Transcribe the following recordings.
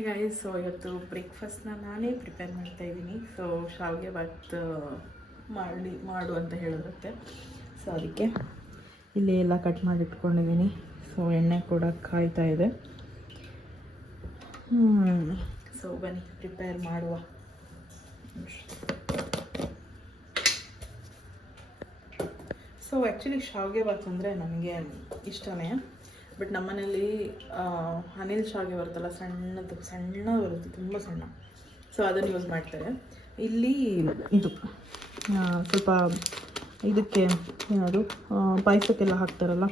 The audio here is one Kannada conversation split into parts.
ಹೇ ಗೈಸ್, ಸೊ ಇವತ್ತು ಬ್ರೇಕ್ಫಾಸ್ಟ್ನ ನಾನೇ ಪ್ರಿಪೇರ್ ಮಾಡ್ತಾ ಇದ್ದೀನಿ. ಸೊ ಶಾವಿಗೆ ಬಾತ್ ಮಾಡು ಅಂತ ಹೇಳಿರುತ್ತೆ. ಸೊ ಅದಕ್ಕೆ ಇಲ್ಲಿ ಎಲ್ಲ ಕಟ್ ಮಾಡಿ ಇಟ್ಕೊಂಡಿದ್ದೀನಿ. ಸೊ ಎಣ್ಣೆ ಕೂಡ ಕಾಯ್ತಾ ಇದೆ. ಸೊ ಬನ್ನಿ ಪ್ರಿಪೇರ್ ಮಾಡುವ. ಸೊ ಆ್ಯಕ್ಚುಲಿ ಶಾವಿಗೆ ಬಾತ್ ಅಂದರೆ ನನಗೆ ಇಷ್ಟನೇ. ಬಟ್ ನಮ್ಮನೇಲಿ ಅನಿಲ್ ಶಾವಿಗೆ ಬರುತ್ತಲ್ಲ, ಸಣ್ಣ ಬರುತ್ತೆ, ತುಂಬ ಸಣ್ಣ. ಸೊ ಅದನ್ನು ಯೂಸ್ ಮಾಡ್ತಾರೆ. ಇಲ್ಲಿ ಇದು ಸ್ವಲ್ಪ ಇದಕ್ಕೆ ಏನದು ಪಾಯಸಕ್ಕೆಲ್ಲ ಹಾಕ್ತಾರಲ್ಲ,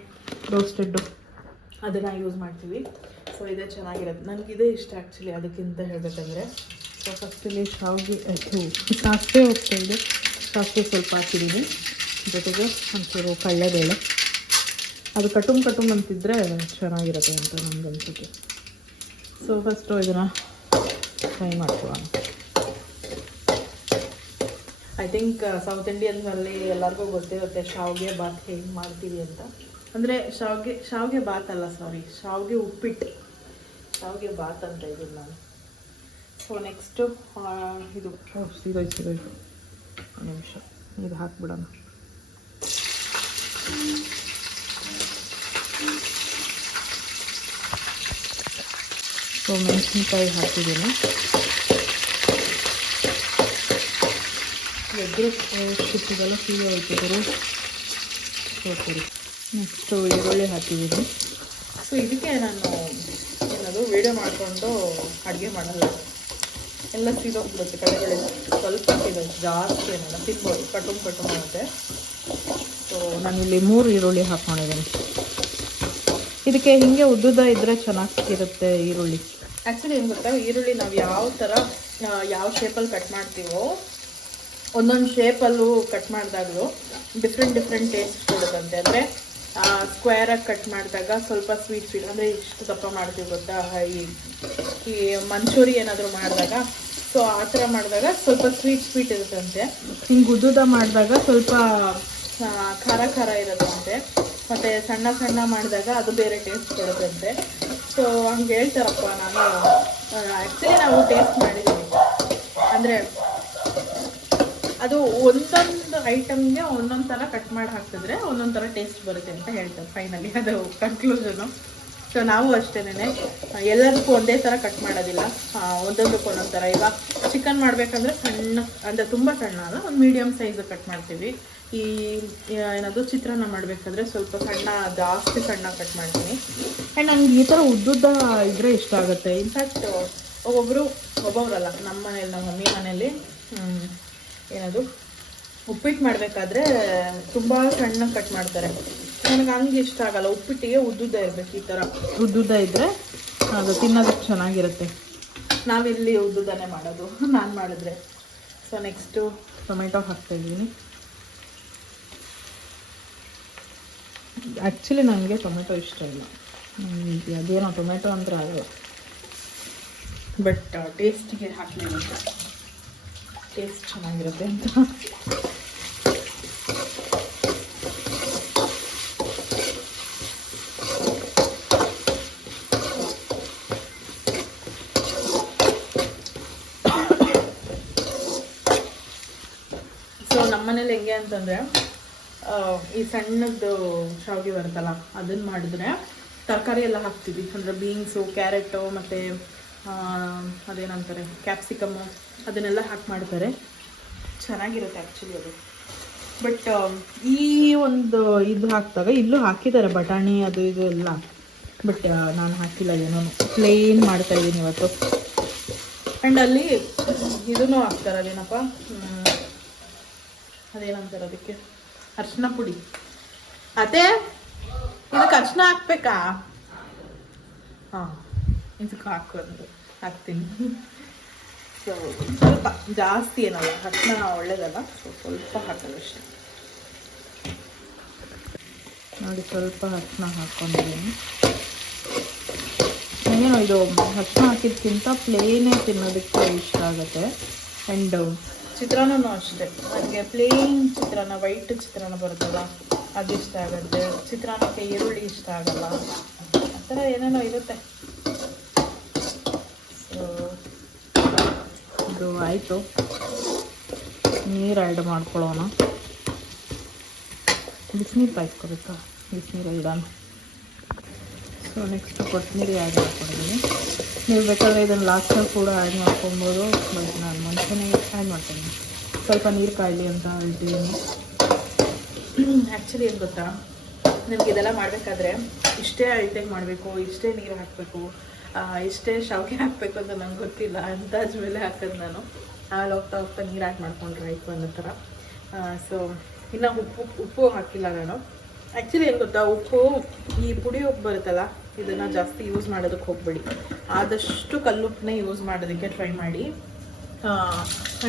ರೋಸ್ಟೆಡ್ಡು, ಅದನ್ನು ಯೂಸ್ ಮಾಡ್ತೀವಿ. ಸೊ ಇದೇ ಚೆನ್ನಾಗಿರುತ್ತೆ, ನನಗಿದೇ ಇಷ್ಟ ಆ್ಯಕ್ಚುಲಿ. ಅದಕ್ಕಿಂತ ಹೇಳಬೇಕಂದ್ರೆ ಸೊ ಫಸ್ಟಲ್ಲಿ ಶಾವಿಗೆ ಸಾಸಿವೆ ಹೋಗ್ತಾಯಿದೆ. ಸಾಸಿವೆ ಸ್ವಲ್ಪ ಹಾಕಿದ್ದೀನಿ, ಜೊತೆಗೆ ಒಂಚೂರು ಕಡಲೆಬೇಳೆ. ಅದು ಕಟುಮ್ ಅಂತಿದ್ರೆ ಚೆನ್ನಾಗಿರುತ್ತೆ ಅಂತ ನನಗನ್ಸುತ್ತೆ. ಸೊ ಫಸ್ಟು ಇದನ್ನು ಫ್ರೈ ಮಾಡ್ಕೊಳ್ಳೋಣ. ಐ ಥಿಂಕ್ ಸೌತ್ ಇಂಡಿಯನ್ಸಲ್ಲಿ ಎಲ್ಲರಿಗೂ ಗೊತ್ತಿರುತ್ತೆ ಶಾವಿಗೆ ಬಾತ್ ಹೇಗೆ ಮಾಡ್ತೀವಿ ಅಂತ. ಅಂದರೆ ಶಾವಿಗೆ ಬಾತ್ ಅಲ್ಲ, ಸಾರಿ, ಶಾವಿಗೆ ಉಪ್ಪಿಟ್ಟು, ಶಾವಿಗೆ ಬಾತ್ ಅಂತ ಇದ್ದೀನಿ ನಾನು. ಸೊ ನೆಕ್ಸ್ಟು ಇದು ಸಿಗೋಯ್ತು ಒಂದು ನಿಮಿಷ, ಇದು ಹಾಕ್ಬಿಡೋಣ. ಸೊ ಮೆಣಸಿನ್ಕಾಯಿ ಹಾಕಿದ್ದೀನಿ. ಎಗ್ರು ಶಿಟ್ಟಿಗೆಲ್ಲ ಫ್ರೀ ಆಯ್ತಿದ್ರು. ಸೊ ಸರಿ, ನೆಕ್ಸ್ಟು ಈರುಳ್ಳಿ ಹಾಕಿದ್ದೀನಿ. ಸೊ ಇದಕ್ಕೆ ನಾನು ಏನದು ವೀಡಿಯೋ ಮಾಡಿಕೊಂಡು ಅಡುಗೆ ಮಾಡಲ್ಲ, ಎಲ್ಲ ಸೀದೋಗ್ಬಿಡುತ್ತೆ. ಕಡೆಗಡೆ ಸ್ವಲ್ಪ ಸಿಗೋದು, ಜಾಸ್ತಿ ಏನಲ್ಲ, ತಿನ್ಬೋದು, ಕಟುಮ್ ಆಗುತ್ತೆ. ಸೊ ನಾನಿಲ್ಲಿ 3 ಈರುಳ್ಳಿ ಹಾಕ್ಕೊಂಡಿದ್ದೀನಿ. ಇದಕ್ಕೆ ಹಿಂಗೆ ಉದ್ದುದ ಇದ್ದರೆ ಚೆನ್ನಾಗಿರುತ್ತೆ ಈರುಳ್ಳಿ. ಆ್ಯಕ್ಚುಲಿ ಏನು ಗೊತ್ತಾ, ಈರುಳ್ಳಿ ನಾವು ಯಾವ ಶೇಪಲ್ಲಿ ಕಟ್ ಮಾಡ್ತೀವೋ, ಒಂದೊಂದು ಶೇಪಲ್ಲೂ ಕಟ್ ಮಾಡಿದಾಗಲೂ ಡಿಫ್ರೆಂಟ್ ಟೇಸ್ಟ್ ಕೊಡುತ್ತಂತೆ. ಅಂದರೆ ಸ್ಕ್ವೇರಾಗಿ ಕಟ್ ಮಾಡಿದಾಗ ಸ್ವಲ್ಪ ಸ್ವೀಟ್ ಅಂದರೆ ಇಷ್ಟು ದಪ್ಪ ಮಾಡ್ತೀವಿ ಗೊತ್ತಾ, ಈ ಮಂಚೂರಿ ಏನಾದರೂ ಮಾಡಿದಾಗ, ಸೊ ಆ ಥರ ಮಾಡಿದಾಗ ಸ್ವಲ್ಪ ಸ್ವೀಟ್ ಇರುತ್ತಂತೆ. ಹಿಂಗೆ ಉದ್ದುದ ಮಾಡಿದಾಗ ಸ್ವಲ್ಪ ಖಾರ ಇರುತ್ತಂತೆ. ಮತ್ತು ಸಣ್ಣ ಮಾಡಿದಾಗ ಅದು ಬೇರೆ ಟೇಸ್ಟ್ ಕೊಡುತ್ತಂತೆ. ಸೊ ಹಂಗೆ ಹೇಳ್ತಾರಪ್ಪ. ಆ್ಯಕ್ಚುಲಿ ನಾವು ಟೇಸ್ಟ್ ಮಾಡಿದ್ದೀವಿ. ಅಂದರೆ ಅದು ಒಂದೊಂದು ಐಟಮ್ಗೆ ಒಂದೊಂದು ಥರ ಕಟ್ ಮಾಡಿ ಹಾಕಿದ್ರೆ ಒಂದೊಂದು ಥರ ಟೇಸ್ಟ್ ಬರುತ್ತೆ ಅಂತ ಹೇಳ್ತಾರೆ. ಫೈನಲಿ ಅದು ಕನ್ಕ್ಲೂಷನು. ಸೊ ನಾವು ಅಷ್ಟೇನೆ, ಎಲ್ಲದಕ್ಕೂ ಒಂದೇ ಥರ ಕಟ್ ಮಾಡೋದಿಲ್ಲ, ಒಂದೊಂದಕ್ಕೂ ಒಂದೊಂದು ಥರ. ಈಗ ಚಿಕನ್ ಮಾಡಬೇಕಂದ್ರೆ ಸಣ್ಣ, ಅಂದರೆ ತುಂಬ ಸಣ್ಣ ಅಲ್ಲ, ಒಂದು ಮೀಡಿಯಮ್ ಸೈಜ್ ಕಟ್ ಮಾಡ್ತೀವಿ. ಈ ಏನಾದರೂ ಚಿತ್ರಾನ್ನ ಮಾಡಬೇಕಾದ್ರೆ ಸ್ವಲ್ಪ ಜಾಸ್ತಿ ಸಣ್ಣ ಕಟ್ ಮಾಡ್ತೀನಿ. ಆ್ಯಂಡ್ ನಂಗೆ ಈ ಥರ ಉದ್ದುದ್ದ ಇದ್ರೆ ಇಷ್ಟ ಆಗುತ್ತೆ. ಇನ್ಫ್ಯಾಕ್ಟ್ ಒಬ್ಬೊಬ್ಬರಲ್ಲ, ನಮ್ಮ ಮನೇಲಿ, ನಮ್ಮ ಮಮ್ಮಿ ಮನೇಲಿ ಏನದು ಉಪ್ಪಿಟ್ಟು ಮಾಡಬೇಕಾದ್ರೆ ತುಂಬ ಸಣ್ಣ ಕಟ್ ಮಾಡ್ತಾರೆ. ನನಗೆ ಹಂಗೆ ಇಷ್ಟ ಆಗಲ್ಲ. ಉಪ್ಪಿಟ್ಟಿಗೆ ಉದ್ದುದ್ದ ಇರಬೇಕು, ಈ ಥರ ಉದ್ದುದ್ದ ಇದ್ದರೆ ಅದು ತಿನ್ನೋದಕ್ಕೆ ಚೆನ್ನಾಗಿರುತ್ತೆ. ನಾವಿಲ್ಲಿ ಉದ್ದುದ್ದನೇ ಮಾಡೋದು ನಾನು ಮಾಡಿದ್ರೆ. ಸೊ ನೆಕ್ಸ್ಟು ಟೊಮೆಟೊ ಹಾಕ್ತಾಯಿದ್ದೀನಿ. ಆ್ಯಕ್ಚುಲಿ ನನಗೆ ಟೊಮೆಟೊ ಇಷ್ಟ ಇಲ್ಲ, ಅದೇನೋ ಟೊಮೆಟೊ ಅಂದರೆ ಆಗಲ್ಲ. ಬಟ್ ಟೇಸ್ಟಿಗೆ ಹಾಕಲೇಬೇಕು, ಟೇಸ್ಟ್ ಚೆನ್ನಾಗಿರುತ್ತೆ ಅಂತ. ಸೊ ನಮ್ಮನೇಲಿ ಹೆಂಗೆ ಅಂತಂದರೆ, ಈ ಸಣ್ಣದ್ದು ಶಾವಿಗೆ ಬರುತ್ತಲ್ಲ, ಅದನ್ನು ಮಾಡಿದ್ರೆ ತರಕಾರಿ ಎಲ್ಲ ಹಾಕ್ತೀವಿ. ಅಂದರೆ ಬೀನ್ಸು, ಕ್ಯಾರೆಟು, ಮತ್ತು ಅದೇನಂತಾರೆ ಕ್ಯಾಪ್ಸಿಕಮ್ಮು, ಅದನ್ನೆಲ್ಲ ಹಾಕಿ ಮಾಡ್ತಾರೆ. ಚೆನ್ನಾಗಿರುತ್ತೆ ಆ್ಯಕ್ಚುಲಿ ಅದು. ಬಟ್ ಈ ಒಂದು ಇದು ಹಾಕಿದಾಗ ಇಲ್ಲೂ ಹಾಕಿದ್ದಾರೆ ಬಟಾಣಿ ಅದು ಇದು ಎಲ್ಲ. ಬಟ್ ನಾನು ಹಾಕಿಲ್ಲ, ಏನೋ ಪ್ಲೇನ್ ಮಾಡ್ತಾಯಿದ್ದೀನಿ ಇವತ್ತು. ಆ್ಯಂಡ್ ಅಲ್ಲಿ ಇದನ್ನು ಹಾಕ್ತಾರೆ, ಅದೇನಪ್ಪ ಅದೇನಂತಾರೆ ಅದಕ್ಕೆ, ಅರಿಶಿನ ಪುಡಿ. ಅದೇ ಇದಕ್ಕೆ ಅರಿಶಿನ ಹಾಕ್ಬೇಕಾ? ಹಾಂ, ಇದಕ್ಕೆ ಹಾಕ್ತೀನಿ. ಸೊ ಸ್ವಲ್ಪ ಜಾಸ್ತಿ ಏನಲ್ಲ, ಅರಿಶಿನ ಒಳ್ಳೇದಲ್ಲ, ಸೊ ಸ್ವಲ್ಪ ಹಾಕೋದಷ್ಟೇ ನೋಡಿ. ಸ್ವಲ್ಪ ಅರಿಶಿನ ಹಾಕ್ಕೊಂಡಿದ್ದೀನಿ. ಏನೋ ಇದು ಅರಿಶಿನ ಹಾಕಿದ್ಕಿಂತ ಪ್ಲೇನೇ ತಿನ್ನೋದಕ್ಕೆ ಇಷ್ಟ ಆಗುತ್ತೆ. ಆ್ಯಂಡ್ ಚಿತ್ರಾನ್ನೂ ಅಷ್ಟೇ, ನನಗೆ ಪ್ಲೇನ್ ಚಿತ್ರಾನ್ನ, ವೈಟ್ ಚಿತ್ರಾನ್ನ ಬರುತ್ತಲ್ಲ, ಅದು ಇಷ್ಟ ಆಗುತ್ತೆ. ಚಿತ್ರಾನ್ನಕ್ಕೆ ಈರುಳ್ಳಿ ಇಷ್ಟ ಆಗಲ್ಲ, ಆ ಥರ ಏನೇನೋ ಇರುತ್ತೆ. ಸೊ ಇದು ಆಯಿತು. ನೀರು ಆ್ಯಡ್ ಮಾಡ್ಕೊಳ್ಳೋಣ. ಬಿಸಿನೀರು ಕಾಯಿಸ್ಕೋಬೇಕಾ? ಬಿಸಿನೀರು ಇಡೋಣ. ಸೊ ನೆಕ್ಸ್ಟ್ ಕೊತ್ತಂಬರಿ ಆ್ಯಡ್ ಮಾಡ್ಕೊಂಡಿದ್ದೀನಿ. ನೀವು ಬೇಕಾದರೆ ಇದನ್ನು ಲಾಸ್ಟಲ್ಲಿ ಕೂಡ ಆ್ಯಡ್ ಮಾಡ್ಕೊಬೋದು, ಬಟ್ ನಾನು ಮುಂಚೆನೇ ಆ್ಯಡ್ ಮಾಡ್ತೀನಿ. ಸ್ವಲ್ಪ ನೀರು ಕಾಯಲಿ ಅಂತ ಹೇಳ್ತಿದ್ದೀನಿ. ಆ್ಯಕ್ಚುಲಿ ಏನು ಗೊತ್ತಾ, ನಿಮ್ಗೆ ಇದೆಲ್ಲ ಮಾಡಬೇಕಾದ್ರೆ ಇಷ್ಟೇ ಅಳತೆಗೆ ಮಾಡಬೇಕು, ಇಷ್ಟೇ ನೀರು ಹಾಕಬೇಕು, ಇಷ್ಟೇ ಶಾವಿಗೆ ಹಾಕಬೇಕು ಅಂತ ನಂಗೆ ಗೊತ್ತಿಲ್ಲ. ಅಂದಾಜು ಮೇಲೆ ಹಾಕೋದು ನಾನು. ಅಲ್ಲಿ ಹೋಗ್ತಾ ಹೋಗ್ತಾ ನೀರು ಆ್ಯಡ್ ಮಾಡ್ಕೊಂಡ್ರೆ ಆಯಿತು ಅನ್ನೋ ಥರ. ಸೊ ಇನ್ನು ಉಪ್ಪು ಹಾಕಿಲ್ಲ ನಾನು. ಆ್ಯಕ್ಚುಲಿ ಏನು ಗೊತ್ತಾ, ಉಪ್ಪು ಈ ಪುಡಿ ಉಪ್ಪು ಬರುತ್ತಲ್ಲ, ಇದನ್ನು ಜಾಸ್ತಿ ಯೂಸ್ ಮಾಡೋದಕ್ಕೆ ಹೋಗ್ಬೇಡಿ. ಆದಷ್ಟು ಕಲ್ಲುಪ್ಪನ್ನೇ ಯೂಸ್ ಮಾಡೋದಕ್ಕೆ ಟ್ರೈ ಮಾಡಿ.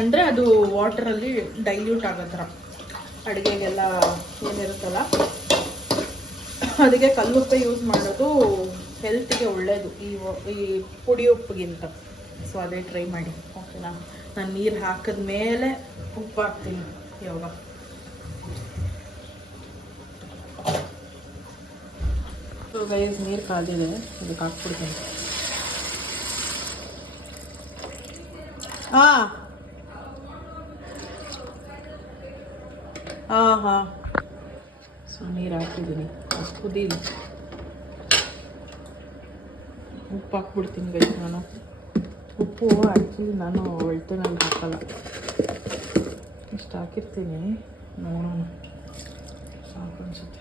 ಅಂದರೆ ಅದು ವಾಟರಲ್ಲಿ ಡೈಲ್ಯೂಟ್ ಆಗೋ ಥರ, ಅಡುಗೆಗೆಲ್ಲ ಏನಿರುತ್ತಲ್ಲ ಅದಕ್ಕೆ ಕಲ್ಲುಪ್ಪೆ ಯೂಸ್ ಮಾಡೋದು ಹೆಲ್ತಿಗೆ ಒಳ್ಳೆಯದು ಈ ಪುಡಿ ಉಪ್ಪಿಗಿಂತ. ಸೊ ಅದೇ ಟ್ರೈ ಮಾಡಿ, ಓಕೆನಾ? ನಾನು ನೀರು ಹಾಕಿದ ಮೇಲೆ ಉಪ್ಪು ಹಾಕ್ತೀನಿ ಇವಾಗ. ಸೊ ಗೈಸ್, ನೀರು ಕಾದಿದೆ, ಇದಕ್ಕೆ ಹಾಕ್ಬಿಡ್ತೀನಿ. ಹಾಂ ಸೊ ನೀರು ಹಾಕಿದ್ದೀನಿ, ಅದು ಕುದೀಲಿ. ಉಪ್ಪು ಹಾಕ್ಬಿಡ್ತೀನಿ ಗೈಸ್ ನಾನು. ಉಪ್ಪು ಆ್ಯಕ್ಚುಲಿ ನಾನು ಒಳ್ಳೆನಲ್ಲಿ ಹಾಕಲ್ಲ, ಇಷ್ಟು ಹಾಕಿರ್ತೀನಿ. ನೋಡೋಣ, ಸಾಕು ಅನ್ಸುತ್ತೆ.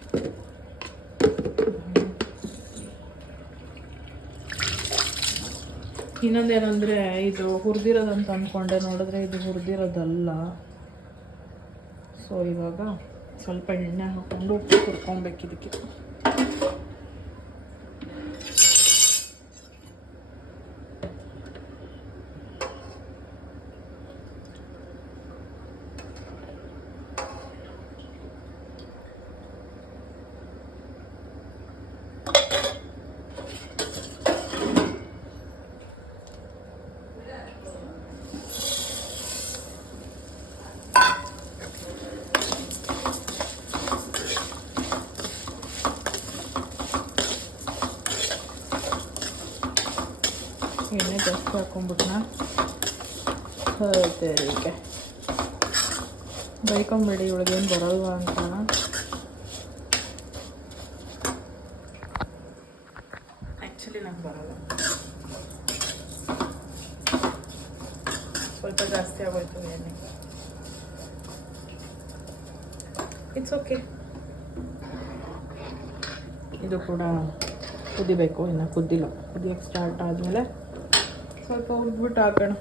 ಇನ್ನೊಂದೇನೆಂದರೆ, ಇದು ಹುರಿದಿರೋದಂತ ಅಂದ್ಕೊಂಡೆ, ನೋಡಿದ್ರೆ ಇದು ಹುರಿದಿರೋದಲ್ಲ. ಸೊ ಇವಾಗ ಸ್ವಲ್ಪ ಎಣ್ಣೆ ಹಾಕ್ಕೊಂಡು ಉಪ್ಪು ಹುರ್ಕೊಬೇಕು ಇದಕ್ಕೆ. ಎಣ್ಣೆ ಜಾಸ್ತಿ ಹಾಕ್ಕೊಂಬಿಟ್ನ ಸರಿಗೆ ಬೈಕೊಂಬೇಡಿ, ಇವಳಿಗೇನು ಬರಲ್ವಾ ಅಂತ. ಆ್ಯಕ್ಚುಲಿ ನಂಗೆ ಬರಲ್ಲ, ಸ್ವಲ್ಪ ಜಾಸ್ತಿ ಆಗೋಯ್ತು ಎಣ್ಣೆ. It's okay. ಇದು ಕೂಡ ಕುದಿಬೇಕು, ಇನ್ನು ಕುದ್ದಿಲ್ಲ. ಕುದಿಯೋಕ್ಕೆ ಸ್ಟಾರ್ಟ್ ಆದಮೇಲೆ ಸ್ವಲ್ಪ ಹುಡ್ಬಿಟ್ಟು ಹಾಕೋಣ.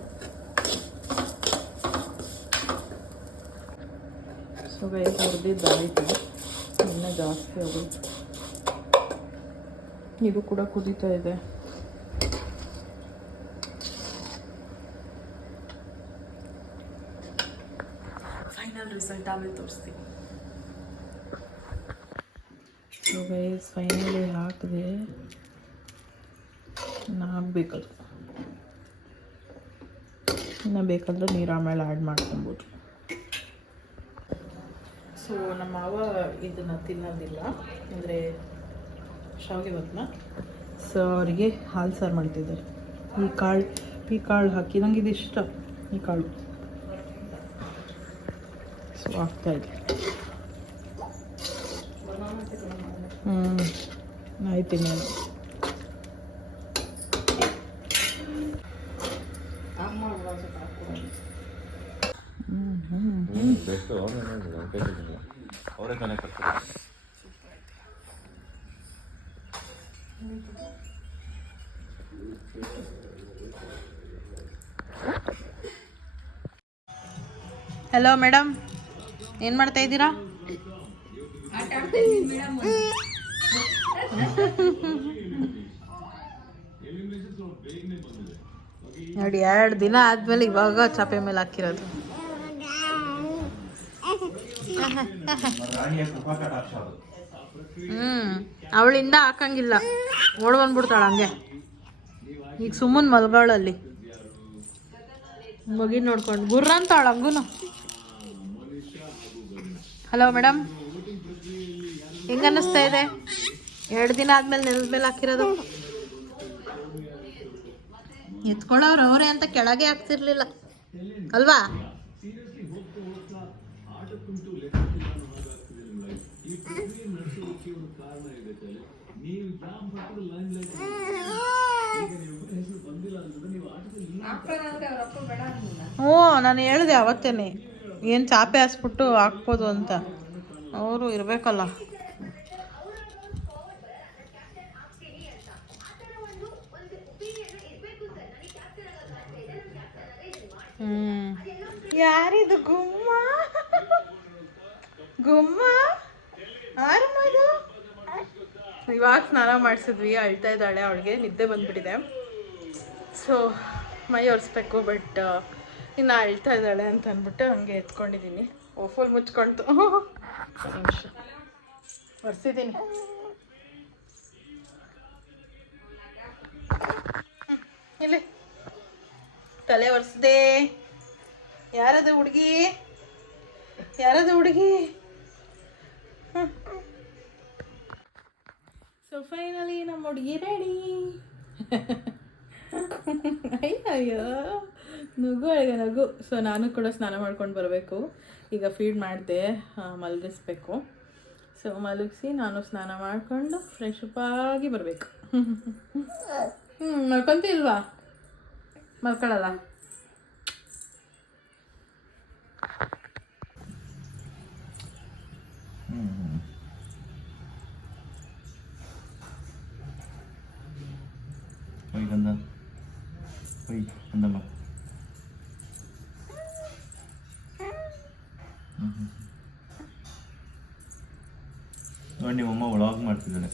ಸೊ ಗೈಸ್, ಹುರಿದಿದ್ದಾಯಿತು, ಇನ್ನೂ ಜಾಸ್ತಿ ಆಗೋಯ್ತು. ಇದು ಕೂಡ ಕುದೀತಾ ಇದೆ. ಫೈನಲ್ ರಿಸಲ್ಟ್ ಆಮೇಲೆ ತೋರಿಸ್ತೀನಿ. ಸೊ ಗೈಸ್, ಫೈನಲಿ ಹಾಕಿದೆ. ಇನ್ನು ಹಾಕಬೇಕದು. ಇನ್ನು ಬೇಕಾದರೆ ನೀರು ಆಮೇಲೆ ಆ್ಯಡ್ ಮಾಡ್ಕೊಬೋದು. ಸೊ ನಮ್ಮ ಮಾವ ಇದನ್ನು ತಿನ್ನೋದಿಲ್ಲ, ಅಂದರೆ ಶಾವಿಗೆ ಹೊತ್ತನ್ನ. ಸೊ ಅವರಿಗೆ ಹಾಲು ಸಾರು ಮಾಡ್ತಿದ್ದಾರೆ. ಈ ಕಾಳು ಹಾಕಿ, ನನಗೆ ಇದು ಇಷ್ಟ, ಈ ಕಾಳು. ಸೊ ಆಗ್ತಾಯಿದೆ. ಆಯ್ತು. ನಾನು ಅವರೇ ತಾನೇ ಕರ್ತಾರೆ. ಹಲೋ ಮೇಡಮ್, ಏನು ಮಾಡ್ತಾ ಇದ್ದೀರಾ? ನೋಡಿ, 2 ದಿನ ಆದ್ಮೇಲೆ ಇವಾಗ ಚಾಪೆ ಮೇಲೆ ಹಾಕಿರೋದು. ಅವಳಿಂದ ಹಾಕಂಗಿಲ್ಲ, ಓಡ್ ಬಂದ್ಬಿಡ್ತಾಳ ಹಂಗೆ. ಈಗ ಸುಮ್ಮನ್ ಮಲ್ಗಾಳಲ್ಲಿ ಮಗಿ ನೋಡ್ಕೊಂಡು ಗುರ್ರ ಅಂತಾಳ ಹಂಗೂನು. ಹಲೋ ಮೇಡಮ್, ಹೆಂಗ ಅನ್ನಿಸ್ತಾ ಇದೆ? 2 ದಿನ ಆದ್ಮೇಲೆ ನೆಲದ ಮೇಲೆ ಹಾಕಿರೋದು. ಎತ್ಕೊಳ್ಳೋರು ಅವರೇ ಅಂತ ಕೆಳಗೆ ಹಾಕ್ತಿರ್ಲಿಲ್ಲ. ಅಲ್ವಾ? ಹ್ಞೂ, ನಾನು ಹೇಳಿದೆ ಅವತ್ತೇನೆ ಏನು ಚಾಪೆ ಹಾಸ್ಬಿಟ್ಟು ಹಾಕ್ಬೋದು ಅಂತ. ಅವರು ಇರಬೇಕಲ್ಲ. ಯಾರಿದು ಗುಮ್ಮ ಗುಮ್ಮ? ಆರಮ್ಮದು ಇವಾಗ ಸ್ನಾನ ಮಾಡಿಸಿದ್ವಿ. ಅಳ್ತಾ ಇದ್ದಾಳೆ, ಅವಳಿಗೆ ನಿದ್ದೆ ಬಂದ್ಬಿಟ್ಟಿದೆ. ಸೊ ಮೈ ಒರೆಸ್ಬೇಕು, ಬಟ್ ಇನ್ನು ಅಳ್ತಾ ಇದ್ದಾಳೆ ಅಂತ ಅಂದ್ಬಿಟ್ಟು ಹಂಗೆ ಎತ್ಕೊಂಡಿದ್ದೀನಿ. ಫುಲ್ ಮುಚ್ಕೊಳ್ತು. ನಿಮಿಷ ಒರೆಸಿದ್ದೀನಿ. ಇಲ್ಲಿ ತಲೆ ಒರೆಸ್ದೆ. ಯಾರದು ಹುಡುಗಿ? ಯಾರದು ಹುಡುಗಿ? ಸೊ ಫೈನಲಿ ನಮ್ಮ ಹುಡುಗಿ ರೆಡಿ. ಅಯ್ಯೋ ನಗು ಅಳಿಗೆ ನಗು. ಸೊ ನಾನು ಕೂಡ ಸ್ನಾನ ಮಾಡ್ಕೊಂಡು ಬರಬೇಕು. ಈಗ ಫೀಡ್ ಮಾಡಿದೆ, ಮಲಗಿಸ್ಬೇಕು. ಸೊ ಮಲಗಿಸಿ ನಾನು ಸ್ನಾನ ಮಾಡಿಕೊಂಡು ಫ್ರೆಶ್ ಅಪ್ ಆಗಿ ಬರಬೇಕು. ಮಲ್ಕೊಂತಿಲ್ವಾ? ಮಲ್ಕೊಳ್ಳಲ್ಲ. ನೋಡಿ ನಿಮ್ಮಮ್ಮ ವ್ಲಾಗ್ ಮಾಡ್ತಿದ್ದಾಳೆ.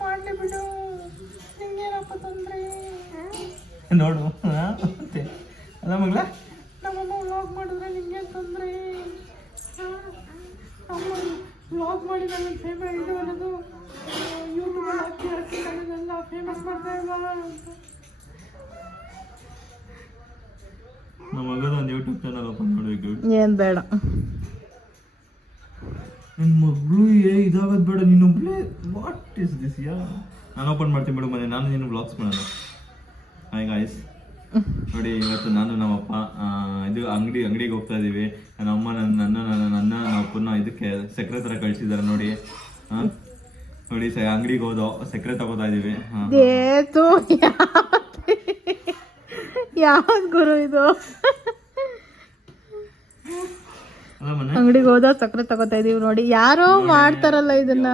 ಮಾಡಲಿ ಬಿಡು, ನಿಂಗೇನಪ್ಪ ತೊಂದರೆ? ನೋಡು ಮತ್ತೆ ಅಲ್ಲ ಮಗಳ, ನಮ್ಮಮ್ಮ ವ್ಲಾಗ್ ಮಾಡಿದ್ರೆ ನಿಂಗೇನು ತೊಂದರೆ? ಅಮ್ಮ ವ್ಲಾಗ್ ಮಾಡಿ ನನ್ನ ಫೇಮಸ್ ಇದು ಅನ್ನೋದು ಯೂಟ್ಯೂಬಲ್ಲಿ ಹಾಕಿ ಹಾಕಿ ನನ್ನೆಲ್ಲ ಫೇಮಸ್ ಮಾಡ್ತಾ ಇಲ್ವಾ ಅಂತ. ನಮ್ಮ ಮಗದ ಒಂದು ಯೂಟ್ಯೂಬ್ ಚಾನಲ್ ಓಪನ್ ಮಾಡಬೇಕು. ಏನು ಬೇಡ, ನನ್ನ ಮಗಳು ಇದಾಗದ್ ಬೇಡ, ನೀನೊಬ್ಳೆ. What is this? ನಾನು ಓಪನ್ ಮಾಡ್ತೀನಿ ಬಿಡು ಮನೆ, ನಾನು ನೀನು ಬ್ಲಾಗ್ಸ್ ಮಾಡೋಣ. ಹಾಯ್ ಗಾಯ್ಸ್, ನೋಡಿ ಇವತ್ತು ನಾನು ನಮ್ಮಪ್ಪ ಇದು ಅಂಗಡಿಗೆ ಹೋಗ್ತಾ ಇದೀವಿ. ನನ್ನ ಅಮ್ಮ ನನ್ನ ಅಪ್ಪನ ಇದಕ್ಕೆ ಸಕ್ಕರೆ ತರ ಕಳ್ಸಿದಾರೆ ನೋಡಿ. ನೋಡಿ ಅಂಗಡಿಗೆ ಹೋದೋ ಸಕ್ಕರೆ ತಗೋತಾ ಇದೀವಿ. ಯಾವ್ದು ಗುರು ಇದು? ಅಂಗಡಿಗೆ ಹೋದ ಸಕ್ಕರೆ ತಗೋತಾ ಇದೀವಿ ನೋಡಿ. ಯಾರೋ ಮಾಡ್ತಾರಲ್ಲ ಇದನ್ನ.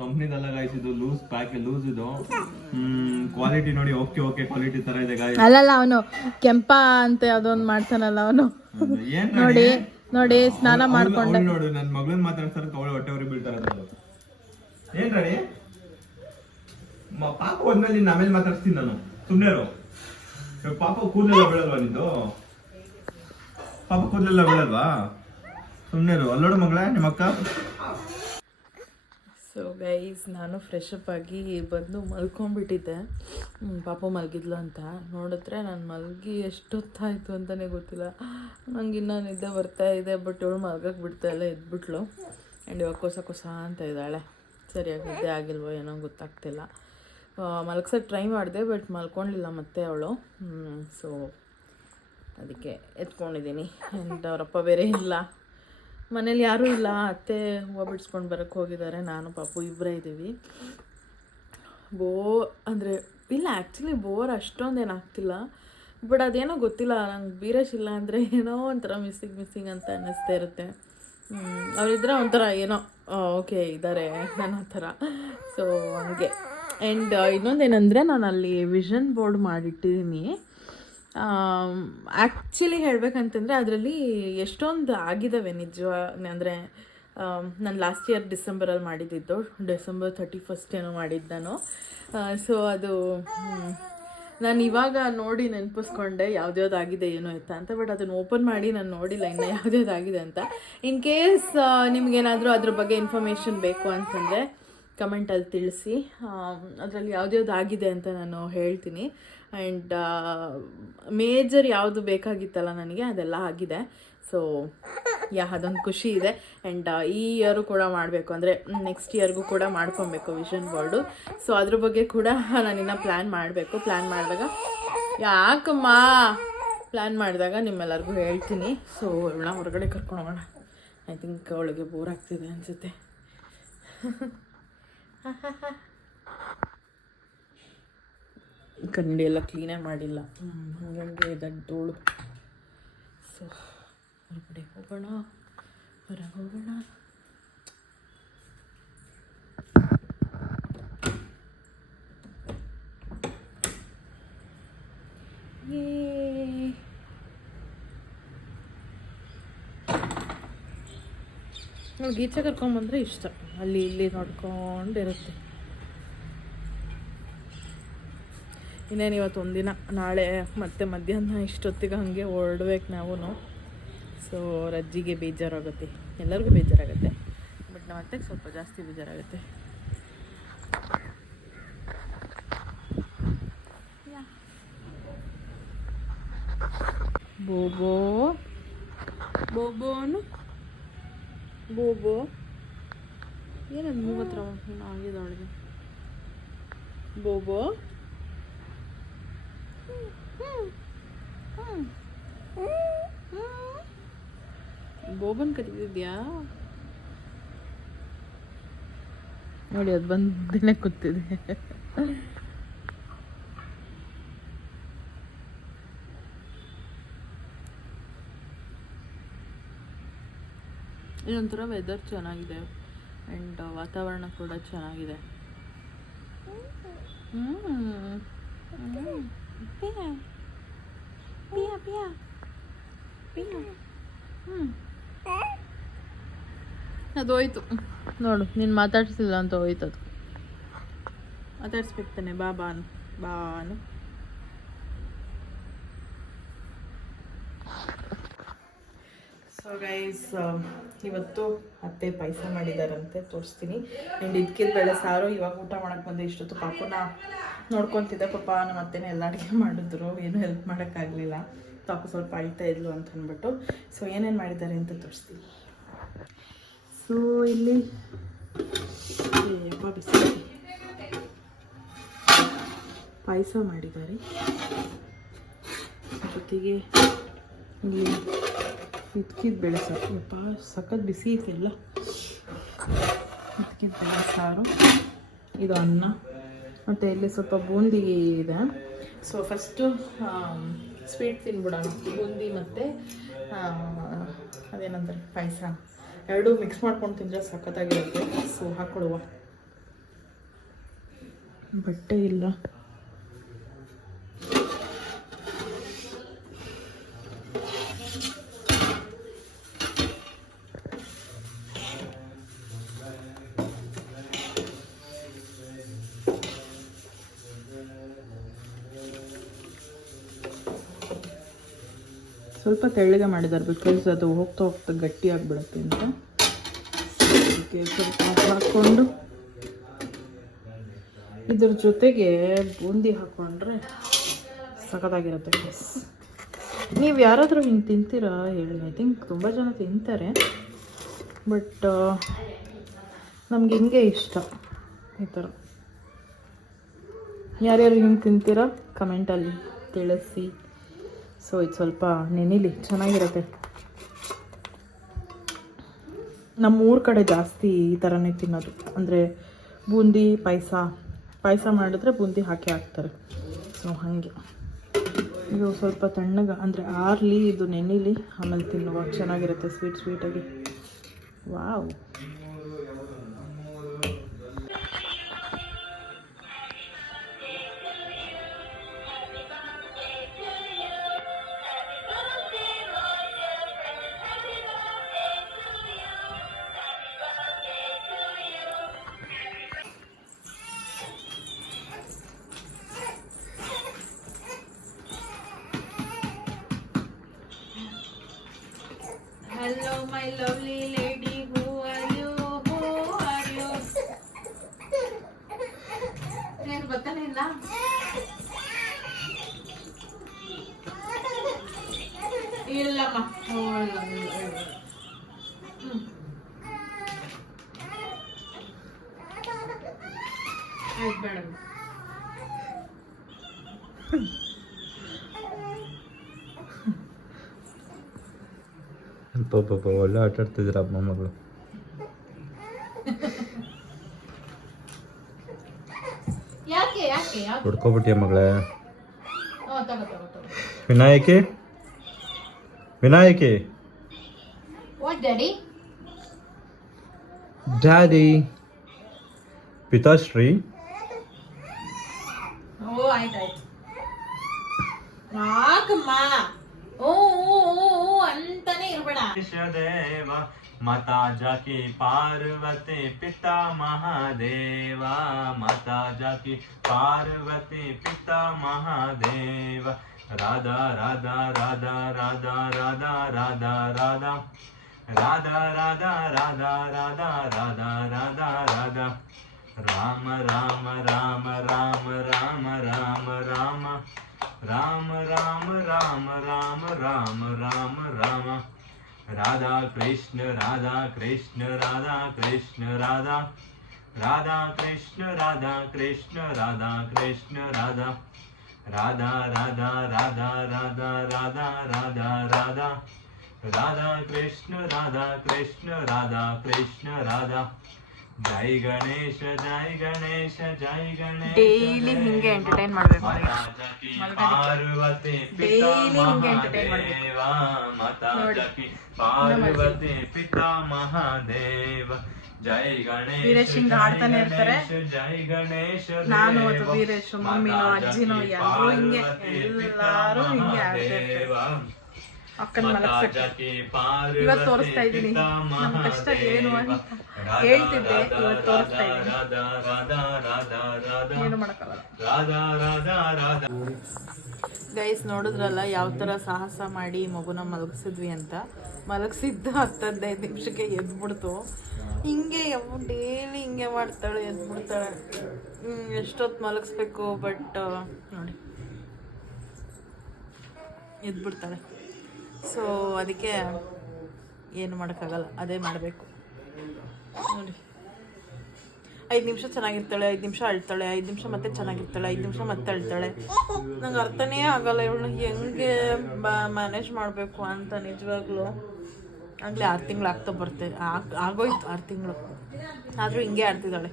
ಕಂಪ್ನಿದೆಲ್ಲ ಗಾಯ್ಸ್, ಇದು ಲೂಸ್ ಪ್ಯಾಕ್, ಲೂಸ್ ಇದು. ಕ್ವಾಲಿಟಿ ನೋಡಿ, ಓಕೆ ಕ್ವಾಲಿಟಿ ತರ ಇದೆ ಗಾಯ್ಸ್. ಅಲ್ಲಲ್ಲ, ಅವನು ಕೆಂಪ ಅಂತ ಅದೊಂದು ಮಾಡ್ತಾನಲ್ಲ ಅವನು. ನೋಡಿ ನೋಡಿ ಸ್ನಾನ ಮಾಡ್ಕೊಂಡೆ. ನೋಡು ನನ್ನ ಮಗಳನ್ನ ಮಾತಾಡ್ತಾರೆ, ಅವಳು ಹೊಟ್ಟೆ ಅವ್ರಿಗೆ ಬೀಳ್ತಾರ. ಏನ್ ರೆಡಿ ಪಾಪ ಹೋದ್ಮೇಲೆ ನಿನ್ನ ಆಮೇಲೆ ಮಾತಾಡ್ತೀನಿ ನಾನು. ಸುಮ್ಮನೆ ಪಾಪ ಕೂದಲೆಲ್ಲ ಬೀಳಲ್ವಾ ನಿಂದು? ಪಾಪ ಕೂದಲೆಲ್ಲ ಬೀಳಲ್ವಾ? ಸುಮ್ಮನೆ ಅಲ್ಲೋಡು ಮಗಳ ನಿಮ್ಮಕ್ಕ. ಸೊ ಗೈಸ್, ನಾನು ಫ್ರೆಶ್ ಅಪ್ ಆಗಿ ಬಂದು ಮಲ್ಕೊಂಡ್ಬಿಟ್ಟಿದ್ದೆ. ಪಾಪ ಮಲಗಿದ್ಲು ಅಂತ ನೋಡಿದ್ರೆ ನಾನು ಮಲಗಿ ಎಷ್ಟೊತ್ತಾಯಿತು ಅಂತಲೇ ಗೊತ್ತಿಲ್ಲ. ನಂಗೆ ಇನ್ನೂ ನಿದ್ದೆ ಬರ್ತಾ ಇದೆ, ಬಟ್ ಇವಳು ಮಲ್ಗಕ್ಕೆ ಬಿಡ್ತಾ ಇಲ್ಲ, ಎದ್ಬಿಟ್ಲು. ಆ್ಯಂಡ್ ಇವಾಗ ಕೊಸ ಅಂತ ಇದ್ದಾಳೆ. ಸರಿಯಾಗಿ ನಿದ್ದೆ ಆಗಿಲ್ವೋ ಏನೋ ಗೊತ್ತಾಗ್ತಿಲ್ಲ. ಮಲಗ್ಸೋಕ್ಕೆ ಟ್ರೈ ಮಾಡಿದೆ, ಬಟ್ ಮಲ್ಕೊಂಡಿಲ್ಲ ಮತ್ತೆ ಅವಳು. ಸೊ ಅದಕ್ಕೆ ಎತ್ಕೊಂಡಿದ್ದೀನಿ. ಆ್ಯಂಡ್ ಅವರಪ್ಪ ಬೇರೆ ಇಲ್ಲ ಮನೇಲಿ, ಯಾರೂ ಇಲ್ಲ. ಅತ್ತೆ ಹೂವು ಬಿಡಿಸ್ಕೊಂಡು ಬರೋಕ್ಕೆ ಹೋಗಿದ್ದಾರೆ. ನಾನು ಪಾಪು ಇಬ್ಬರೇ ಇದ್ದೀವಿ. ಅಂದರೆ ಇಲ್ಲ, ಆ್ಯಕ್ಚುಲಿ ಬೋರ್ ಅಷ್ಟೊಂದೇನು ಆಗ್ತಿಲ್ಲ, ಬಟ್ ಅದೇನೋ ಗೊತ್ತಿಲ್ಲ, ನಂಗೆ ಬೀರೇಶ್ ಇಲ್ಲ ಅಂದರೆ ಏನೋ ಒಂಥರ ಮಿಸ್ಸಿಂಗ್ ಅಂತ ಅನ್ನಿಸ್ತಾ ಇರುತ್ತೆ. ಅವರಿದ್ರೆ ಒಂಥರ ಏನೋ ಓಕೆ ಇದ್ದಾರೆ ಅನ್ನೋ ಥರ. ಸೊ ಹಂಗೆ. ಆ್ಯಂಡ್ ಇನ್ನೊಂದೇನೆಂದರೆ, ನಾನು ಅಲ್ಲಿ ವಿಷನ್ ಬೋರ್ಡ್ ಮಾಡಿಟ್ಟಿದ್ದೀನಿ. ಆ್ಯಕ್ಚುಲಿ ಹೇಳಬೇಕಂತಂದರೆ ಅದರಲ್ಲಿ ಎಷ್ಟೊಂದು ಆಗಿದ್ದಾವೆ ನಿಜ. ಅಂದರೆ ನಾನು ಲಾಸ್ಟ್ ಇಯರ್ ಡಿಸೆಂಬರಲ್ಲಿ ಮಾಡಿದ್ದಿದ್ದು, ಡಿಸೆಂಬರ್ 31 ಏನೋ ಮಾಡಿದ್ದು ನಾನು. ಸೊ ಅದು ನಾನು ಇವಾಗ ನೋಡಿ ನೆನಪಿಸ್ಕೊಂಡೆ ಯಾವ್ದ್ಯಾವ್ದಾಗಿದೆ ಏನೋ ಇತ್ತ ಅಂತ. ಬಟ್ ಅದನ್ನು ಓಪನ್ ಮಾಡಿ ನಾನು ನೋಡಿಲ್ಲ ಇನ್ನು ಯಾವ್ದ್ಯಾವ್ದಾಗಿದೆ ಅಂತ. ಇನ್ ಕೇಸ್ ನಿಮಗೇನಾದರೂ ಅದ್ರ ಬಗ್ಗೆ ಇನ್ಫಾರ್ಮೇಷನ್ ಬೇಕು ಅಂತಂದರೆ ಕಮೆಂಟಲ್ಲಿ ತಿಳಿಸಿ. ಅದರಲ್ಲಿ ಯಾವ್ದ್ಯಾವ್ದಾಗಿದೆ ಅಂತ ನಾನು ಹೇಳ್ತೀನಿ. ಆ್ಯಂಡ್ ಮೇಜರ್ ಯಾವುದು ಬೇಕಾಗಿತ್ತಲ್ಲ ನನಗೆ ಅದೆಲ್ಲ ಆಗಿದೆ. ಸೊ ಅದೊಂದು ಖುಷಿ ಇದೆ. ಆ್ಯಂಡ್ ಈ ಇಯರು ಕೂಡ ಮಾಡಬೇಕು, ಅಂದರೆ ನೆಕ್ಸ್ಟ್ ಇಯರ್ಗೂ ಕೂಡ ಮಾಡ್ಕೊಬೇಕು ವಿಷನ್ ಬೋರ್ಡು. ಸೊ ಅದ್ರ ಬಗ್ಗೆ ಕೂಡ ನಾನಿನ್ನು ಪ್ಲ್ಯಾನ್ ಮಾಡಬೇಕು. ಪ್ಲ್ಯಾನ್ ಮಾಡಿದಾಗ ಯಾಕಮ್ಮ ಪ್ಲ್ಯಾನ್ ಮಾಡಿದಾಗ ನಿಮ್ಮೆಲ್ಲರಿಗೂ ಹೇಳ್ತೀನಿ. ಸೊ ಇವಳ ಹೊರಗಡೆ ಕರ್ಕೊಂಡು ಹೋಗೋಣ. ಐ ಥಿಂಕ್ ಅವಳಿಗೆ ಬೋರ್ ಆಗ್ತಿದೆ ಅನಿಸುತ್ತೆ. ಕನ್ನಡಿ ಎಲ್ಲ ಕ್ಲೀನೇ ಮಾಡಿಲ್ಲ, ಹಾಗಾಗಿ ದಡ್ಡೋಳು. ಸೊ ಹೊರಗಡೆ ಹೋಗೋಣ, ಹೊರಗೆ ಹೋಗೋಣ. ನನಗೆ ಈಚೆ ಕರ್ಕೊಂಬಂದರೆ ಇಷ್ಟ, ಅಲ್ಲಿ ಇಲ್ಲಿ ನೋಡ್ಕೊಂಡಿರುತ್ತೆ. ಇನ್ನೇನು ಇವತ್ತು ಒಂದಿನ, ನಾಳೆ ಮತ್ತೆ ಮಧ್ಯಾಹ್ನ ಇಷ್ಟೊತ್ತಿಗೆ ಹಾಗೆ ಹೊರಡ್ಬೇಕು ನಾವು. ಸೊ ರಜ್ಜಿಗೆ ಬೇಜಾರಾಗುತ್ತೆ, ಎಲ್ಲರಿಗೂ ಬೇಜಾರಾಗುತ್ತೆ, ಬಟ್ ನಮ್ಮ ಅತ್ತೆಗೆ ಸ್ವಲ್ಪ ಜಾಸ್ತಿ ಬೇಜಾರಾಗುತ್ತೆ. ಬೋಬೋ ಬೋಬೋನು ಬೋಬೋ ಏನದು 30 ಆಗಿದೆ ಅವಳಿಗೆ. ಬೋಬೋ ಬೋಬನ್ ಕರೀತಿದ್ಯಾ ನೋಡಿ, ಅದು ಬಂದೇನೆ ಕೂತಿದೆ. ಇದೊಂಥರ ವೆದರ್ ಚೆನ್ನಾಗಿದೆ ಆ್ಯಂಡ್ ವಾತಾವರಣ ಕೂಡ ಚೆನ್ನಾಗಿದೆ. ಅದು ಹೋಯ್ತು ನೋಡು, ನೀನು ಮಾತಾಡ್ಸಿಲ್ಲ ಅಂತ ಹೋಯ್ತು. ಅದು ಮಾತಾಡ್ಸ್ಬೇಕು ತಾನೆ, ಬಾನು ಬಾನು. ಸೊ ಗೈಸ್, ಇವತ್ತು ಅತ್ತೆ ಪಾಯಸ ಮಾಡಿದಾರಂತೆ, ತೋರಿಸ್ತೀನಿ. ಆ್ಯಂಡ್ ಇದಕ್ಕಿದ ಬೇಳೆ ಸಾರು. ಇವಾಗ ಊಟ ಮಾಡಕ್ಕೆ ಬಂದೆ. ಇಷ್ಟೊತ್ತು ಪಾಪನ ನೋಡ್ಕೊತಿದ್ದೆ. ಪಾಪ ನಮ್ಮ ಅತ್ತೆನೇ ಎಲ್ಲ ಅಡುಗೆ ಮಾಡಿದ್ರು, ಏನೂ ಹೆಲ್ಪ್ ಮಾಡೋಕ್ಕಾಗಲಿಲ್ಲ. ಪಾಪ ಸ್ವಲ್ಪ ಅಳ್ತಾ ಇದ್ಲು ಅಂತ ಅಂದ್ಬಿಟ್ಟು. ಸೊ ಏನೇನು ಮಾಡಿದ್ದಾರೆ ಅಂತ ತೋರಿಸ್ತೀನಿ. ಸೊ ಇಲ್ಲಿ ಬಿಸಿ ಪಾಯಸ ಮಾಡಿದ್ದಾರೆ, ಜೊತೆಗೆ ಇಲ್ಲಿ ಇದಕ್ಕಿದ ಬೇಳೆ ಸಾರು. ಯಪ್ಪ ಸಖತ್ ಬಿಸಿ ಐತೆಲ್ಲ. ಇದಕ್ಕಿದ ಬೇಳೆ ಸಾರು, ಇದು ಅನ್ನ, ಮತ್ತು ಇಲ್ಲಿ ಸ್ವಲ್ಪ ಬೂಂದಿ ಇದೆ. ಸೊ ಫಸ್ಟು ಸ್ವೀಟ್ ತಿನ್ಬಿಡೋಣ. ಬೂಂದಿ ಮತ್ತು ಅದೇನಂತಾರೆ ಪಾಯಸ ಎರಡೂ ಮಿಕ್ಸ್ ಮಾಡ್ಕೊಂಡು ತಿಂದರೆ ಸಖತ್ತಾಗಿರುತ್ತೆ. ಸೊ ಹಾಕ್ಕೊಡುವ. ಬಟ್ಟೆ ಇಲ್ಲ. ಸ್ವಲ್ಪ ತೆಳ್ಳಗೆ ಮಾಡಿದ್ದಾರೆ, ಬಿಕಾಸ್ ಅದು ಹೋಗ್ತಾ ಹೋಗ್ತಾ ಗಟ್ಟಿ ಆಗಿಬಿಡುತ್ತೆ ಅಂತ. ಅದಕ್ಕೆ ಸ್ವಲ್ಪ ಹಾಕ್ಕೊಂಡು ಇದ್ರ ಜೊತೆಗೆ ಬೂಂದಿ ಹಾಕ್ಕೊಂಡ್ರೆ ಸಖತ್ತಾಗಿರುತ್ತೆ. ನೀವು ಯಾರಾದರೂ ಹಿಂಗೆ ತಿಂತೀರಾ ಹೇಳಿ? ಐ ಥಿಂಕ್ ತುಂಬ ಜನ ತಿಂತಾರೆ, ಬಟ್ ನಮ್ಗೆ ಹಿಂಗೆ ಇಷ್ಟ ಈ ಥರ. ಯಾರ್ಯಾರು ಹಿಂಗೆ ತಿಂತೀರಾ ಕಮೆಂಟಲ್ಲಿ ತಿಳಿಸಿ. ಸೊ ಇದು ಸ್ವಲ್ಪ ನೆನಿಲಿ, ಚೆನ್ನಾಗಿರುತ್ತೆ. ನಮ್ಮ ಊರ ಕಡೆ ಜಾಸ್ತಿ ಈ ಥರನೇ ತಿನ್ನೋದು, ಅಂದರೆ ಬೂಂದಿ ಪಾಯಸ ಮಾಡಿದ್ರೆ ಬೂಂದಿ ಹಾಕ್ತಾರೆ. ಸೊ ಹಾಗೆ ಇದು ಸ್ವಲ್ಪ ತಣ್ಣಗೆ ಅಂದರೆ ಆರ್ಲಿ, ಇದು ನೆನಿಲಿ, ಆಮೇಲೆ ತಿನ್ನುವಾಗ ಚೆನ್ನಾಗಿರುತ್ತೆ, ಸ್ವೀಟಾಗಿ. Wow. Hello, my lovely lady. Who are you? Who are you? ಏನು ಬರ್ತಾನೆ ಇಲ್ಲ? ಇಲ್ಲಮ್ಮ. ಆಯ್ತು ಮೇಡಮ್. ಪಾಪ ಒಳ್ಳೆ ಆಟ ಆಡ್ತಿದ್ದೀರ ಅಮ್ಮ ಮಗಳು. ಯಾಕೆ ಯಾಕೆ ಯಾಕೆ ಹುಡ್ಕೊಬಿಟ್ಟಿಯ ಮಗಳೇ. ತಗೋ ತಗೋ ತಗೋ. ವಿನಾಯಕಿ ವಿನಾಯಕಿ ವಾಟ್ ಡ್ಯಾಡಿ? ಡ್ಯಾಡಿ ಪಿತಾಶ್ರೀ. ಓ ಆಯ್ತಾಯ್ತು. ಯಾಕಮ್ಮ ಓ ಓ ಓ ಓ ಅಂತಾನೆ ಇರ್ಬೇಡ. ದೇವ ಮಾತಾ ಜಾಕಿ ಪಾರ್ವತಿ ಪಿತಾ ಮಹಾದೇವ, ಮಾತಾ ಜಾಕಿ ಪಾರ್ವತಿ ಪಿತಾ ಮಹಾದೇವ. ರಾಧಾ ರಾಧಾ ರಾಧಾ ರಾಧಾ ರಾಧಾ ರಾಧಾ ರಾಧಾ ರಾಧಾ ರಾಧಾ ರಾಧಾ ರಾಧಾ ರಾಧಾ ರಾಧಾ ರಾಧಾ. ರಾಮ ರಾಮ ರಾಮ ರಾಮ ರಾಮ ರಾಮ ರಾಮ ರಾಮ ರಾಮ ರಾಮ ರಾಮ ರಾಮ ರಾಮ ರಾಮ. ರಾಧಾ ಕೃಷ್ಣ ರಾಧಾ ಕೃಷ್ಣ ರಾಧಾ ಕೃಷ್ಣ ರಾಧಾ ರಾಧಾ ಕೃಷ್ಣ ರಾಧಾ ಕೃಷ್ಣ ರಾಧಾ ಕೃಷ್ಣ ರಾಧಾ ರಾಧಾ ರಾಧಾ ರಾಧಾ ರಾಧಾ ರಾಧಾ ರಾಧಾ ರಾಧಾ ರಾಧಾ ಕೃಷ್ಣ ರಾಧಾ ಕೃಷ್ಣ ರಾಧಾ ಕೃಷ್ಣ ರಾಧಾ. ಜೈ ಗಣೇಶ ಜೈ ಗಣೇಶ ಜೈ ಗಣೇಶ. ಡೈಲಿ ಹಿಂಗೆ ಎಂಟರ್ಟೈನ್ ಮಾಡ್ಬೇಕು. ಪಾರ್ವತಿ ಪಿತಾ ಮಹಾದೇವ, ಮಾತಾ ಜಾಕಿ ಪಾರ್ವತಿ ಪಿತಾ ಮಹಾದೇವ. ಜೈ ಗಣೇಶ ವೀರೇಶ್ ಹಿಂಗೆ ಹಾಡ್ತಾನೆ ಇರ್ತಾರೆ. ಜೈ ಗಣೇಶ. ನಾನು ಮತ್ತು ವೀರೇಶ್ ಮಮ್ಮಿನೋ ಅಜ್ಜಿನೋ ಎಲ್ಲರೂ ಹಿಂಗೆ ಎಲ್ಲಾರು ಹಿಂಗೆ ಆಡ್ತಿರ್ತಾರೆ. ಅಕ್ಕನ ಮಲಗ್ಸಕ್ಕೆ ಇವತ್ತು ತೋರಿಸ್ತಾ ಇದ್ದೀನಿ ನಮ್ಮ ಕಷ್ಟ ಏನು ಅಂತ ಹೇಳ್ತಿದ್ದೆ. ಇವತ್ತು ತೋರಿಸ್ತಾ ಇದ್ದೀನಿ, ಏನು ಮಾಡೋಕ್ಕಾಗಲ್ಲ. ಗೈಸ್ ನೋಡಿದ್ರಲ್ಲ ಯಾವ ಥರ ಸಾಹಸ ಮಾಡಿ ಮಗುನ ಮಲಗಿಸಿದ್ವಿ ಅಂತ. ಮಲಗಿಸಿದ್ದು 10-15 ನಿಮಿಷಕ್ಕೆ ಎದ್ಬಿಡ್ತು. ಹಿಂಗೆ ಡೈಲಿ ಹಿಂಗೆ ಮಾಡ್ತಾಳೆ, ಎದ್ಬಿಡ್ತಾಳೆ. ಎಷ್ಟೊತ್ತು ಮಲಗಿಸ್ಬೇಕು, ಬಟ್ ನೋಡಿ ಎದ್ಬಿಡ್ತಾಳೆ. ಸೊ ಅದಕ್ಕೆ ಏನು ಮಾಡೋಕ್ಕಾಗಲ್ಲ, ಅದೇ ಮಾಡಬೇಕು. ನೋಡಿ 5 ನಿಮಿಷ ಚೆನ್ನಾಗಿರ್ತಾಳೆ, 5 ನಿಮಿಷ ಅಳ್ತಾಳೆ, 5 ನಿಮಿಷ ಮತ್ತೆ ಚೆನ್ನಾಗಿರ್ತಾಳೆ, 5 ನಿಮಿಷ ಮತ್ತೆ ಅಳ್ತಾಳೆ. ನಂಗೆ ಅರ್ಥನೇ ಆಗಲ್ಲ ಇವಳನ್ನ ಹೆಂಗೆ ಮ್ಯಾನೇಜ್ ಮಾಡಬೇಕು ಅಂತ. ನಿಜವಾಗ್ಲೂ ಆಗಲೇ 6 ತಿಂಗಳು ಆಗ್ತಾ ಬರ್ತೇವೆ, ಆಗೋಯ್ತು 6 ತಿಂಗಳು, ಆದರೂ ಹಿಂಗೆ ಆಡ್ತಿದ್ದಾಳೆ.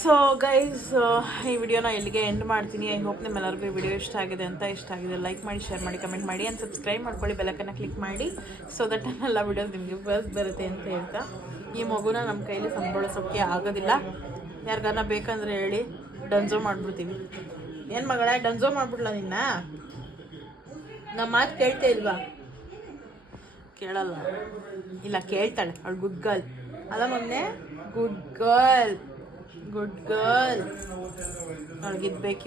ಸೊ ಗೈಸ್, ಈ ವಿಡಿಯೋನ ಇಲ್ಲಿಗೆ ಎಂಡ್ ಮಾಡ್ತೀನಿ. ಐ ಹೋಪ್ ನಿಮ್ಮೆಲ್ಲರಿಗೂ ಈ ವಿಡಿಯೋ ಇಷ್ಟ ಆಗಿದೆ ಅಂತ. ಇಷ್ಟ ಆಗಿದೆ ಲೈಕ್ ಮಾಡಿ, ಶೇರ್ ಮಾಡಿ, ಕಮೆಂಟ್ ಮಾಡಿ ಆ್ಯಂಡ್ ಸಬ್ಸ್ಕ್ರೈಬ್ ಮಾಡ್ಕೊಳ್ಳಿ, ಬೆಲ್ಲಕ್ಕನ್ನು ಕ್ಲಿಕ್ ಮಾಡಿ, ಸೊ ದಟ್ ಎಲ್ಲ ವಿಡಿಯೋಸ್ ನಿಮಗೆ ಫಸ್ಟ್ ಬರುತ್ತೆ ಅಂತ ಹೇಳ್ತಾ, ಈ ಮಗುನ ನಮ್ಮ ಕೈಲಿ ಸಂಭಾಳಿಸೋಕ್ಕೆ ಆಗೋದಿಲ್ಲ. ಯಾರಿಗಾನ ಬೇಕಂದ್ರೆ ಹೇಳಿ, ಡನ್ಸೋ ಮಾಡಿಬಿಡ್ತೀವಿ. ಏನು ಮಗಳೇ, ಡನ್ಸೋ ಮಾಡಿಬಿಡ್ಲ ನಿನ್ನ? ನಮ್ಮ ಮಾತು ಕೇಳ್ತಾ ಇಲ್ವಾ? ಕೇಳಲ್ಲ. ಇಲ್ಲ ಕೇಳ್ತಾಳೆ, ಅವಳು ಗುಡ್ ಗರ್ಲ್ ಅಲ್ಲ ಮೊನ್ನೆ. Good girl, good girl. ಅವಳಿಗಿದ್ಬೇಕು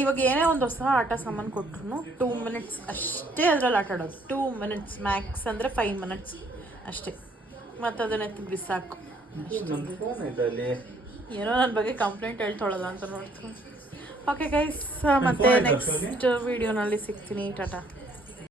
ಇವಾಗ ಏನೇ ಒಂದು ಹೊಸ ಆಟ ಸಾಮಾನು ಕೊಟ್ಟರು 2 ಮಿನಿಟ್ಸ್ ಅಷ್ಟೇ ಅದರಲ್ಲಿ ಆಟ ಆಡೋದು. 2 ಮಿನಿಟ್ಸ್ ಮ್ಯಾಕ್ಸ್ ಅಂದರೆ 5 ಮಿನಿಟ್ಸ್ ಅಷ್ಟೇ. ಮತ್ತು ಅದನ್ನ ಎತ್ತಿ ಬಿಸಾಕು. ಏನೋ ನನ್ನ ಬಗ್ಗೆ ಕಂಪ್ಲೇಂಟ್ ಹೇಳ್ತಾಳಲ್ಲ ಅಂತ ನೋಡ್ತೀನಿ. ಓಕೆ ಗೈಸ್, ಮತ್ತೆ ನೆಕ್ಸ್ಟ್ ವಿಡಿಯೋನಲ್ಲಿ ಸಿಗ್ತೀನಿ. ಟಾಟಾ.